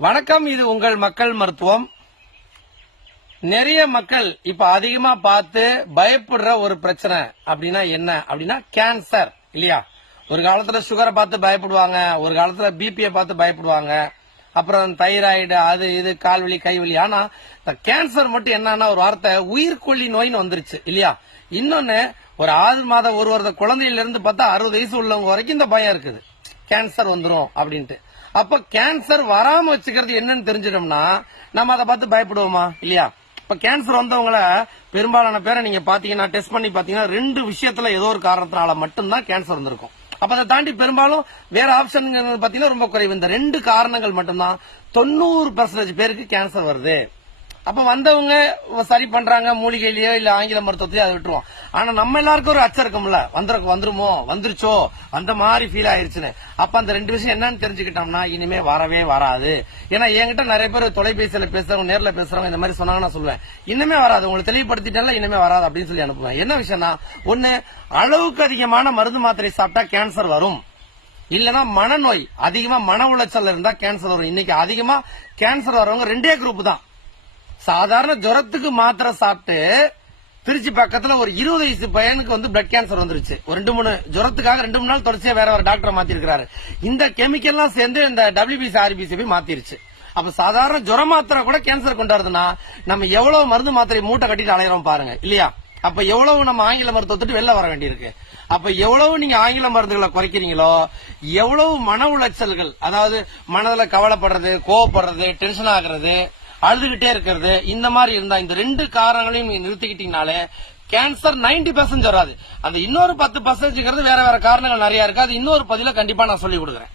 வணக்கம். இது உங்கள் மக்கள் மருத்துவம். நிறைய மக்கள் இப்ப அதிகமா பார்த்து பயப்படுற ஒரு பிரச்சனை அப்படின்னா என்ன அப்படின்னா கேன்சர் இல்லையா? ஒரு காலத்துல சுகரை பார்த்து பயப்படுவாங்க, ஒரு காலத்துல பிபியை பார்த்து பயப்படுவாங்க, அப்புறம் தைராய்டு, அது இது, கால்வலி, கைவலி. ஆனா கேன்சர் மட்டும் என்னன்னா ஒரு வார்த்தை உயிர்கொல்லி நோய்னு வந்துருச்சு இல்லையா? இன்னொன்னு ஒரு 6 மாத ஒரு வருட குழந்தையில இருந்து பார்த்தா 60 வயசு உள்ளவங்க வரைக்கும் இந்த பயம் இருக்குது, கேன்சர் வந்துரும் அப்படின்ட்டு. அப்ப கேன்சர் வராம வச்சுக்கிறது என்னன்னு தெரிஞ்சிட்டோம்னா நம்ம அதை பார்த்து பயப்படுவோமா இல்லையா? இப்ப கேன்சர் வந்தவங்கள பெரும்பாலான பேரை நீங்க பாத்தீங்கன்னா டெஸ்ட் பண்ணி பாத்தீங்கன்னா 2 விஷயத்துல ஏதோ ஒரு காரணத்தினால மட்டும்தான் கேன்சர் வந்திருக்கும். அப்ப அதை தாண்டி பெரும்பாலும் வேற ஆப்ஷன் பாத்தீங்கன்னா ரொம்ப குறைவு. இந்த 2 காரணங்கள் மட்டும்தான் 90% பேருக்கு கேன்சர் வருது. அப்ப வந்தவங்க சரி பண்றாங்க, மூலிகையிலயோ இல்ல ஆங்கில மருத்துவத்தையோ அதை விட்டுருவோம். ஆனா நம்ம எல்லாருக்கும் ஒரு அச்சம் இருக்கும்ல, வந்துருமோ, வந்துருச்சோ, அந்த மாதிரி ஃபீல் ஆயிருச்சுன்னு. அப்ப அந்த 2 விஷயம் என்னன்னு தெரிஞ்சுக்கிட்டோம்னா இனிமே வரவே வராது. ஏன்னா என்கிட்ட நிறைய பேர் தொலைபேசியில பேசுறவங்க, நேர்ல பேசுறவங்க இந்த மாதிரி சொன்னாங்க, நான் சொல்லுவேன் இனிமே வராது, உங்களுக்கு தெளிவுபடுத்திட்டால இனிமே வராது அப்படின்னு சொல்லி அனுப்புவேன். என்ன விஷயம்னா, ஒண்ணு அளவுக்கு அதிகமான மருந்து மாத்திரை சாப்பிட்டா கேன்சர் வரும், இல்லனா மனநோய், அதிகமா மன உளைச்சல் இருந்தா கேன்சர் வரும். இன்னைக்கு அதிகமா கேன்சர் வரவங்க 2 குரூப் தான். சாதாரண ஜுரத்துக்கு மாத்திரை சாப்பிட்டு திருச்சி பக்கத்துல ஒரு 20 வயசு பையனுக்கு பிளட் கேன்சர் வந்துருச்சு. ஒரு 2-3 ஜுரத்துக்காக 2-3 நாள் தொடர்ச்சியா வேற ஒரு டாக்டர் மாத்திருக்காரு. இந்த கெமிக்கல் எல்லாம் சேர்ந்து இந்த WBC RBC போய் மாத்திருச்சு. அப்ப சாதாரண ஜுர மாத்திரை கூட கேன்சர் கொண்டு வருதுன்னா நம்ம எவ்வளவு மருந்து மாத்திரை மூட்டை கட்டிட்டு அலையிறோம் பாருங்க இல்லையா? அப்ப எவ்வளவு நம்ம ஆங்கில மருத்துவத்துட்டு வெளில வர வேண்டியிருக்கு. அப்ப எவ்வளவு நீங்க ஆங்கில மருந்துகளை குறைக்கிறீங்களோ எவ்வளவு மன உளைச்சல்கள், அதாவது மனதுல கவலைப்படுறது, கோவப்படுறது, டென்ஷன் ஆகுறது, அழுதுகிட்டே இருக்கிறது, இந்த மாதிரி இருந்தா இந்த 2 காரணங்களையும் நீங்க நிறுத்திக்கிட்டீங்கனாலே கேன்சர் 90% வராது. அந்த இன்னொரு 10% வேற வேற காரணங்கள் நிறைய இருக்கு. அது இன்னொரு பதில கண்டிப்பா நான் சொல்லி கொடுக்குறேன்.